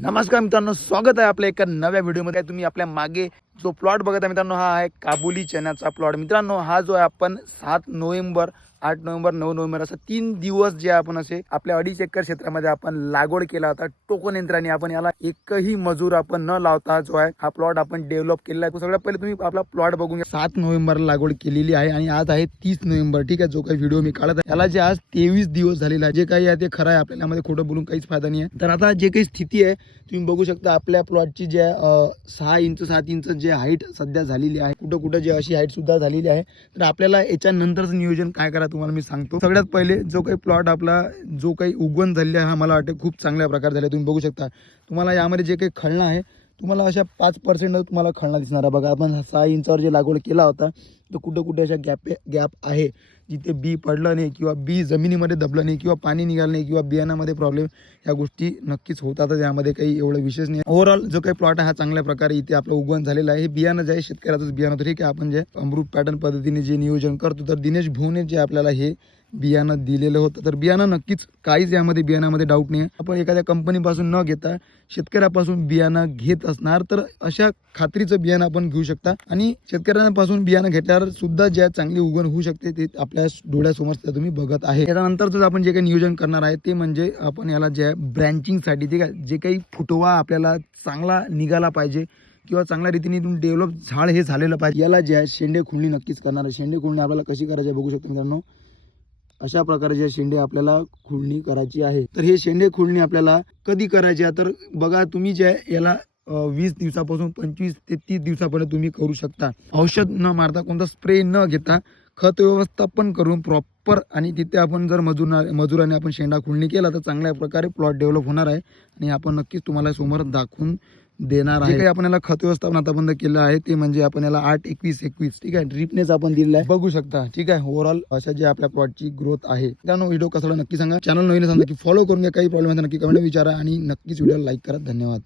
नमस्कार मित्रांनो, स्वागत आहे आपल्या एका नव्या व्हिडिओमध्ये। तुम्ही आपल्या मागे जो प्लॉट बघत आहे मित्रांनो, हा आहे काबुली चण्याचा प्लॉट। मित्रांनो, हा जो आहे आपण 7 नोव्हेंबर, 8 नोव्हेंबर, 9 नोव्हेंबर असा 3 दिवस जे आपण असे आपल्या 2.5 एकर क्षेत्रामध्ये आपण लागवड केला होता टोकन यंत्राने। आपण याला एकही मजूर आपण न लावता जो आहे हा प्लॉट आपण डेव्हलप केलेला आहे। सगळ्यात पहिले तुम्ही आपला प्लॉट बघून घ्या। 7 नोव्हेंबरला लागवड केलेली आहे आणि आज आहे 30 नोव्हेंबर। ठीक आहे, जो काही व्हिडिओ मी काढत आहे याला जे आज 23 दिवस झालेला आहे। जे काही आहे ते खरं आहे, आपल्याला यामध्ये खोटं बोलून काहीच फायदा नाही आहे। तर आता जे काही स्थिती आहे तुम्ही बघू शकता, आपल्या प्लॉटची जे 6 इंच 7 इंच जे हाईट सध्या झालेली आहे, कुठं कुठं जे अशी हाईट सुद्धा झालेली आहे। तर आपल्याला याच्यानंतरचं नियोजन काय करा तुम्हाला मी सांगतो। सगळ्यात पहिले जो काही प्लॉट आपला जो काही उगवण झालेला आहे, हा मला वाटतं खूप चांगल्या प्रकारे झाला। तुम्ही बघू शकता, तुम्हाला यामध्ये जे काही खळणं आहे तुम्हाला अशा 5% तुम्हाला खळणा दिसणार आहे। बघा, आपण 6 इंचावर जे लागवड केला होता तर कुठं कुठे अशा गॅप आहे जिथे बी पडलं नाही किंवा बी जमिनीमध्ये दबलं नाही किंवा पाणी निघालं नाही किंवा बियाणामध्ये प्रॉब्लेम, या गोष्टी नक्कीच होतातच। यामध्ये काही एवढं विशेष नाही। ओव्हरऑल जो काही प्लॉट आहे हा चांगल्या प्रकारे इथे आपलं उगवण झालेलं आहे। हे बियाणं जे आहे शेतकऱ्याचंच बियाणं होतं। ठीक आहे, आपण जे अमृत पॅटर्न पद्धतीने जे नियोजन करतो, तर दिनेश भुवने जे आपल्याला हे बियाणं दिलेलं होतं, तर बियाणं नक्कीच काहीच यामध्ये बियाणामध्ये डाऊट नाही आहे। आपण एखाद्या कंपनीपासून न घेता शेतकऱ्यापासून बियाणं घेत असणार तर अशा खात्रीचं बियाणं आपण घेऊ शकता आणि शेतकऱ्यांपासून बियाणं घेतल्यावर सुद्धा ज्या चांगली उगवण होऊ शकते ते आपल्या डोळ्यासमोर तुम्ही बघत आहे। त्यानंतरच आपण जे काही नियोजन करणार आहे ते म्हणजे आपण याला जे ब्रँचिंगसाठी, ठीक आहे, जे काही फुटवा आपल्याला चांगला निघाला पाहिजे किंवा चांगल्या रीतीने डेव्हलप झाड हे झालेलं पाहिजे, याला जे आहे शेंडे खुळणी नक्कीच करणार आहे। शेंडे खुळणी आपल्याला कशी करायची बघू शकता मित्रांनो, अशा प्रकारचे शेंडे आपल्याला खुळणी करायची आहे। तर हे शेंडे खुळणी आपल्याला कधी करायची आहे तर बघा, तुम्ही जे याला 20 दिवसापासून 25 ते 30 दिवसापर्यंत तुम्ही करू शकता। औषध न मारता, कोणता स्प्रे न घेता, खत व्यवस्थापन करून प्रॉपर, आणि तिथे आपण जर मजुराने आपण शेंडा खुळणी केला तर चांगल्या प्रकारे प्लॉट डेव्हलप होणार आहे आणि आपण नक्कीच तुम्हाला समोर दाखवून देणार आहे। आपण याला खत व्यवस्थापन आता बंद केलं आहे, ते म्हणजे आपण याला 8-21-21 ठीक आहे ड्रिपनेच आपण दिलेला आहे, बघू शकता। ठीक आहे, ओव्हरऑल अशा जे आपल्या प्लॉटची ग्रोथ आहे। त्यामुळे व्हिडिओ कसा नक्की सांगा, चॅनल नवीन सांगा की फॉलो करून घ्या। काही प्रॉब्लेम आहे नक्की कमेंट विचारा आणि नक्कीच व्हिडिओला लाईक करा। धन्यवाद।